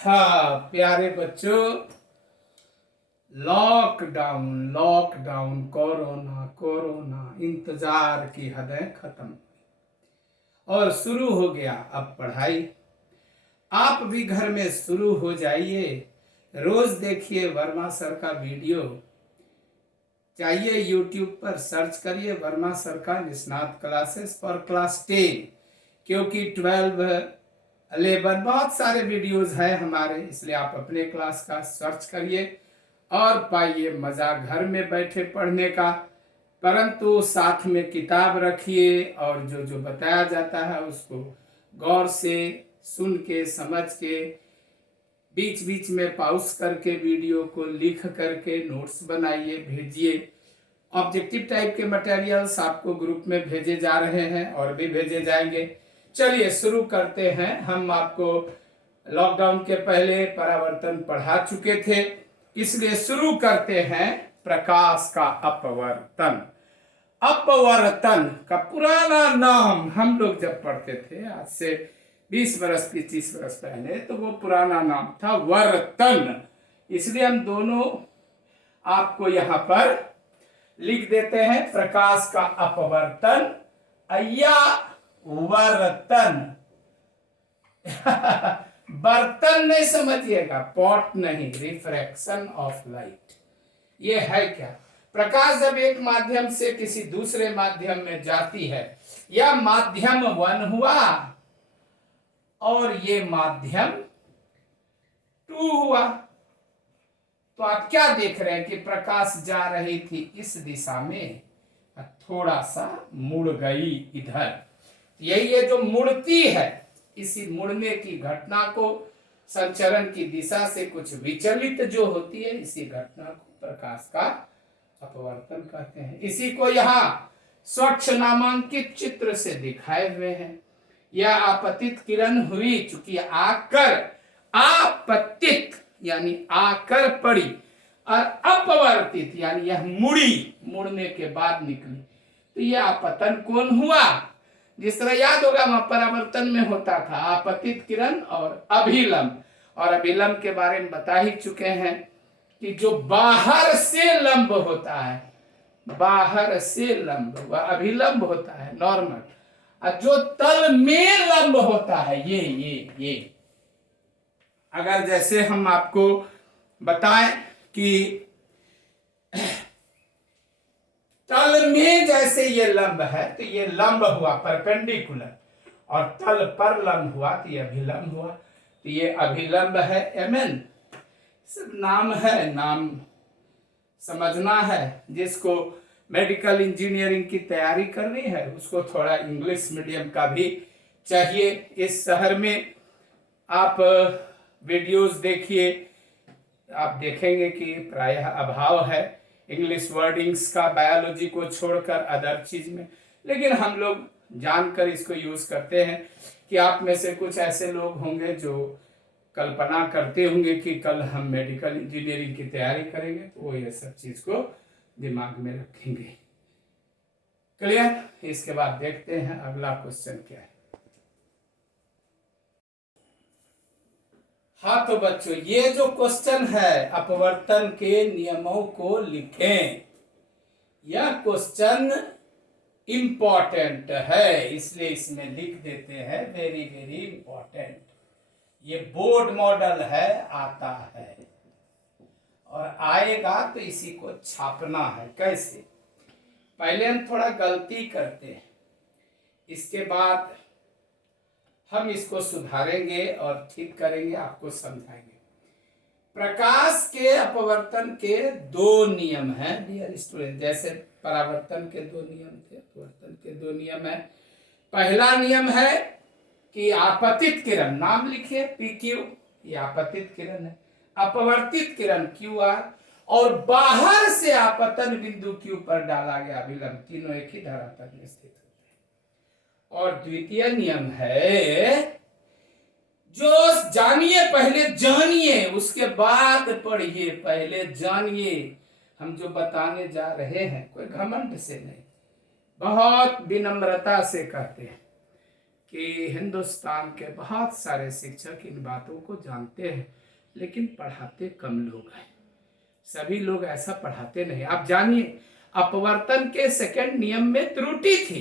हाँ प्यारे बच्चों, लॉकडाउन लॉकडाउन कोरोना कोरोना इंतजार की हदें खत्म और शुरू हो गया अब पढ़ाई। आप भी घर में शुरू हो जाइए। रोज देखिए वर्मा सर का वीडियो। चाहिए यूट्यूब पर सर्च करिए वर्मा सर का निष्णात क्लासेस फॉर क्लास 10, क्योंकि 12 11 बहुत सारे वीडियोस हैं हमारे, इसलिए आप अपने क्लास का सर्च करिए और पाइए मजा घर में बैठे पढ़ने का। परंतु साथ में किताब रखिए और जो जो बताया जाता है उसको गौर से सुन के समझ के बीच बीच में पॉज करके वीडियो को लिख करके नोट्स बनाइए, भेजिए। ऑब्जेक्टिव टाइप के मटेरियल्स आपको ग्रुप में भेजे जा रहे हैं और भी भेजे जाएंगे। चलिए शुरू करते हैं। हम आपको लॉकडाउन के पहले परावर्तन पढ़ा चुके थे, इसलिए शुरू करते हैं प्रकाश का अपवर्तन। अपवर्तन का पुराना नाम हम लोग जब पढ़ते थे आज से 20 वर्ष 25 वर्ष पहले, तो वो पुराना नाम था वर्तन। इसलिए हम दोनों आपको यहां पर लिख देते हैं, प्रकाश का अपवर्तन या वर्तन। बर्तन नहीं समझिएगा, पॉट नहीं, रिफ्रैक्शन ऑफ लाइट। ये है क्या? प्रकाश जब एक माध्यम से किसी दूसरे माध्यम में जाती है, या माध्यम 1 हुआ और ये माध्यम 2 हुआ, तो आप क्या देख रहे हैं कि प्रकाश जा रही थी इस दिशा में, थोड़ा सा मुड़ गई इधर। यही ये जो मुड़ती है, इसी मुड़ने की घटना को, संचरण की दिशा से कुछ विचलित जो होती है, इसी घटना को प्रकाश का अपवर्तन कहते हैं। इसी को यहाँ स्वच्छ नामांकित चित्र से दिखाए हुए हैं। यह आपतित किरण हुई, चूंकि आकर आपतित यानी आकर पड़ी, और अपवर्तित यानी यह मुड़ी, मुड़ने के बाद निकली, तो यह आपतन कोण हुआ। जिस तरह याद होगा वहां परावर्तन में होता था आपतित किरण और अभिलंब, और अभिलंब के बारे में बता ही चुके हैं कि जो बाहर से लंब होता है, बाहर से लंब वह अभिलंब होता है नॉर्मल, और जो तल में लंब होता है ये अगर जैसे हम आपको बताएं कि तल में जैसे ये लंब है, तो ये लंब हुआ परपेंडिकुलर, और तल पर लंब हुआ तो ये अभिलंब हुआ, तो ये अभिलंब है mn। सब नाम है, नाम समझना है। जिसको मेडिकल इंजीनियरिंग की तैयारी करनी है उसको थोड़ा इंग्लिश मीडियम का भी चाहिए। इस शहर में आप वीडियोस देखिए, आप देखेंगे कि प्रायः अभाव है इंग्लिश वर्डिंग्स का, बायोलॉजी को छोड़कर अदर चीज में, लेकिन हम लोग जानकर इसको यूज करते हैं। कि आप में से कुछ ऐसे लोग होंगे जो कल्पना करते होंगे कि कल हम मेडिकल इंजीनियरिंग की तैयारी करेंगे, तो वो ये सब चीज को दिमाग में रखेंगे। क्लियर? इसके बाद देखते हैं अगला क्वेश्चन क्या है। हाँ तो बच्चों, ये जो क्वेश्चन है अपवर्तन के नियमों को लिखें, यह क्वेश्चन इंपॉर्टेंट है, इसलिए इसमें लिख देते हैं वेरी वेरी इंपॉर्टेंट। ये बोर्ड मॉडल है, आता है और आएगा तो इसी को छापना है। कैसे? पहले हम थोड़ा गलती करते हैं, इसके बाद हम इसको सुधारेंगे और ठीक करेंगे, आपको समझाएंगे। प्रकाश के अपवर्तन के 2 नियम हैं डियर स्टूडेंट। जैसे परावर्तन के 2 नियम थे, अपवर्तन के 2 नियम है। पहला नियम है कि आपतित किरण, नाम लिखिए PQ, ये आपतित किरण है, अपवर्तित किरण QR, और बाहर से आपतन बिंदु Q पर डाला गया अभिलंब, तीनों एक ही धरातल में स्थित होते हैं। और द्वितीय नियम है, जो जानिए पहले जानिए उसके बाद पढ़िए, पहले जानिए। हम जो बताने जा रहे हैं कोई घमंड से नहीं, बहुत विनम्रता से कहते हैं कि हिंदुस्तान के बहुत सारे शिक्षक इन बातों को जानते हैं, लेकिन पढ़ाते कम लोग हैं। सभी लोग ऐसा पढ़ाते नहीं। आप जानिए, अपवर्तन के सेकंड नियम में त्रुटि थी।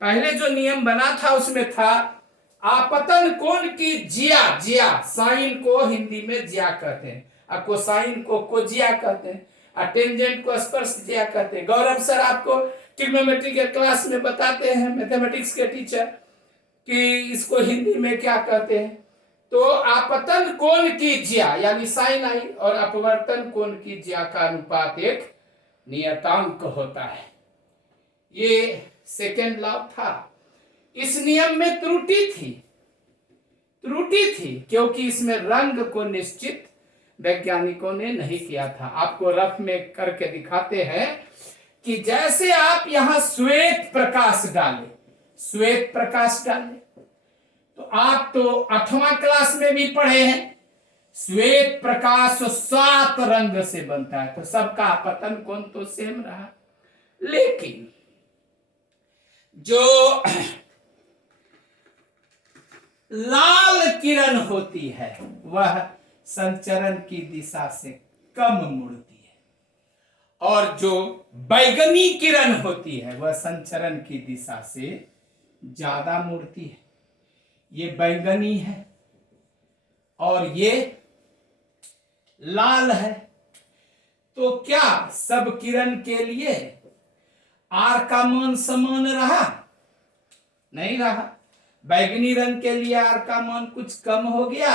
पहले जो नियम बना था उसमें था आपतन कोण की जिया, जिया साइन को हिंदी में जिया कहते हैं, और कोसाइन को कोजिया कहते हैं, और टेंजेंट को स्पर्श जिया कहते हैं। गौरव सर आपको ट्रिग्नोमेट्री के क्लास में बताते हैं, मैथमेटिक्स के टीचर, कि इसको हिंदी में क्या कहते हैं। तो आपतन कोण की जिया यानी साइन आई और अपवर्तन कोण की जिया का अनुपात एक नियतांक होता है। ये सेकेंड लॉ था। इस नियम में त्रुटि थी क्योंकि इसमें रंग को निश्चित वैज्ञानिकों ने नहीं किया था। आपको रफ में करके दिखाते हैं कि जैसे आप यहां श्वेत प्रकाश डाले, तो आप तो 8वां क्लास में भी पढ़े हैं, श्वेत प्रकाश 7 रंग से बनता है, तो सबका आपतन कोण तो सेम रहा। लेकिन जो लाल किरण होती है वह संचरण की दिशा से कम मुड़ती है, और जो बैगनी किरण होती है वह संचरण की दिशा से ज्यादा मुड़ती है। ये बैंगनी है और ये लाल है। तो क्या सब किरण के लिए आर का मान समान रहा? नहीं रहा। बैगनी रंग के लिए आर का मान कुछ कम हो गया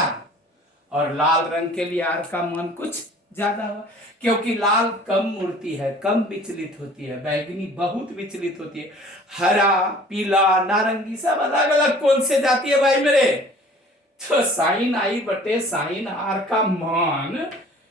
और लाल रंग के लिए आर का मान कुछ ज्यादा हुआ, क्योंकि लाल कम मुड़ती है, कम विचलित होती है, बैगनी बहुत विचलित होती है। हरा, पीला, नारंगी सब अलग अलग कोण से जाती है भाई मेरे। तो साइन आई बटे साइन आर का मान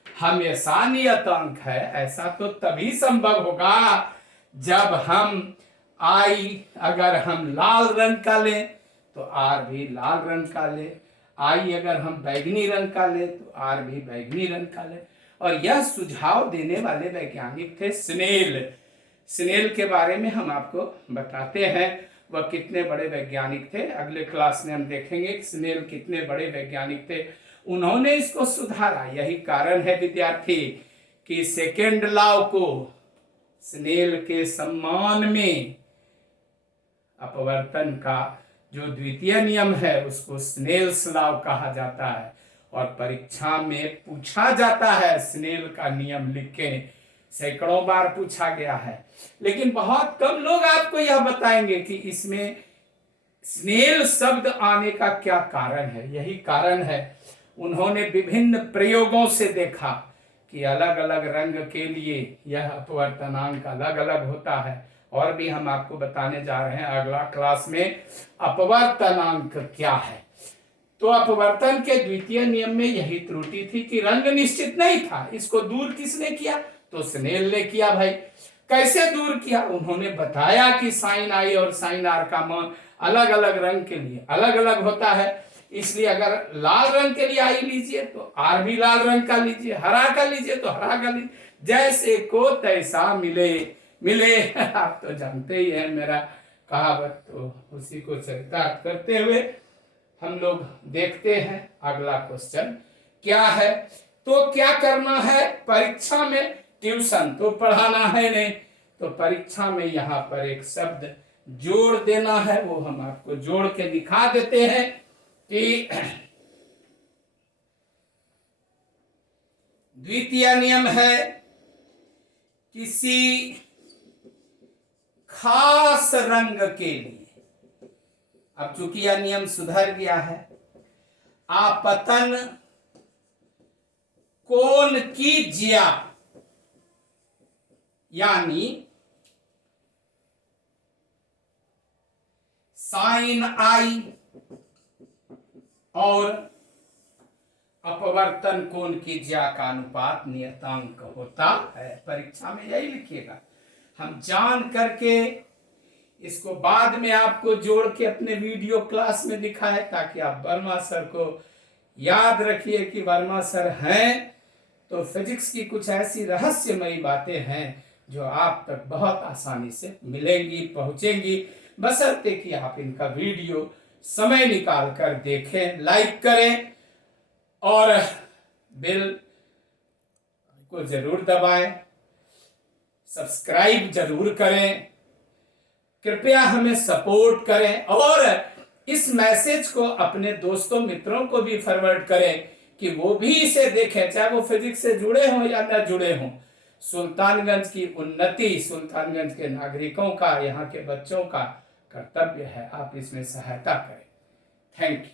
हमेशा नियतांक है। ऐसा तो तभी संभव होगा जब हम आई अगर हम लाल रंग का लें तो आर भी लाल रंग का ले, आई अगर हम बैगनी रंग का ले तो आर भी बैगनी रंग का ले। और यह सुझाव देने वाले वैज्ञानिक थे स्नेल के बारे में हम आपको बताते हैं वह कितने बड़े वैज्ञानिक थे। अगले क्लास में हम देखेंगे कि स्नेल कितने बड़े वैज्ञानिक थे। उन्होंने इसको सुधारा। यही कारण है विद्यार्थी कि सेकेंड लॉ को स्नेल के सम्मान में अपवर्तन का जो द्वितीय नियम है उसको स्नेल्स लॉ कहा जाता है, और परीक्षा में पूछा जाता है। स्नेल का नियम लिख के सैकड़ों बार पूछा गया है, लेकिन बहुत कम लोग आपको यह बताएंगे कि इसमें स्नेल शब्द आने का क्या कारण है। यही कारण है, उन्होंने विभिन्न प्रयोगों से देखा कि अलग अलग रंग के लिए यह अपवर्तनांक अलग अलग होता है। और भी हम आपको बताने जा रहे हैं अगला क्लास में अपवर्तनांक क्या है। तो अपवर्तन के द्वितीय नियम में यही त्रुटि थी कि रंग निश्चित नहीं था। इसको दूर किसने किया? तो स्नेल ने किया भाई। कैसे दूर किया? उन्होंने बताया कि साइन आई और साइन आर का मान अलग अलग रंग के लिए अलग अलग होता है, इसलिए अगर लाल रंग के लिए आई लीजिए तो आर भी लाल रंग का लीजिए, हरा का लीजिए तो हरा का लीजिए, जैसे को तैसा मिले मिले। आप तो जानते ही हैं मेरा कहावत, तो उसी को चरितार्थ करते हुए हम लोग देखते हैं अगला क्वेश्चन क्या है। तो क्या करना है परीक्षा में? ट्यूशन तो पढ़ाना है नहीं, तो परीक्षा में यहाँ पर एक शब्द जोड़ देना है। वो हम आपको जोड़ के दिखा देते हैं कि द्वितीय नियम है किसी खास रंग के लिए। अब चूंकि यह नियम सुधर गया है, आपतन कोण की जिया यानी साइन आई और अपवर्तन कोण की ज्या का अनुपात नियतांक होता है। परीक्षा में यही लिखिएगा। हम जान करके इसको बाद में आपको जोड़ के अपने वीडियो क्लास में दिखाए ताकि आप वर्मा सर को याद रखिए कि वर्मा सर हैं तो फिजिक्स की कुछ ऐसी रहस्यमयी बातें हैं जो आप तक बहुत आसानी से मिलेंगी, पहुंचेंगी, बशर्ते कि आप इनका वीडियो समय निकाल कर देखें, लाइक करें और बेल को जरूर दबाएं, सब्सक्राइब जरूर करें, कृपया हमें सपोर्ट करें और इस मैसेज को अपने दोस्तों मित्रों को भी फॉरवर्ड करें कि वो भी इसे देखें, चाहे वो फिजिक्स से जुड़े हों या न जुड़े हों। सुल्तानगंज की उन्नति सुल्तानगंज के नागरिकों का, यहाँ के बच्चों का कर्तव्य है, आप इसमें सहायता करें। Thank you.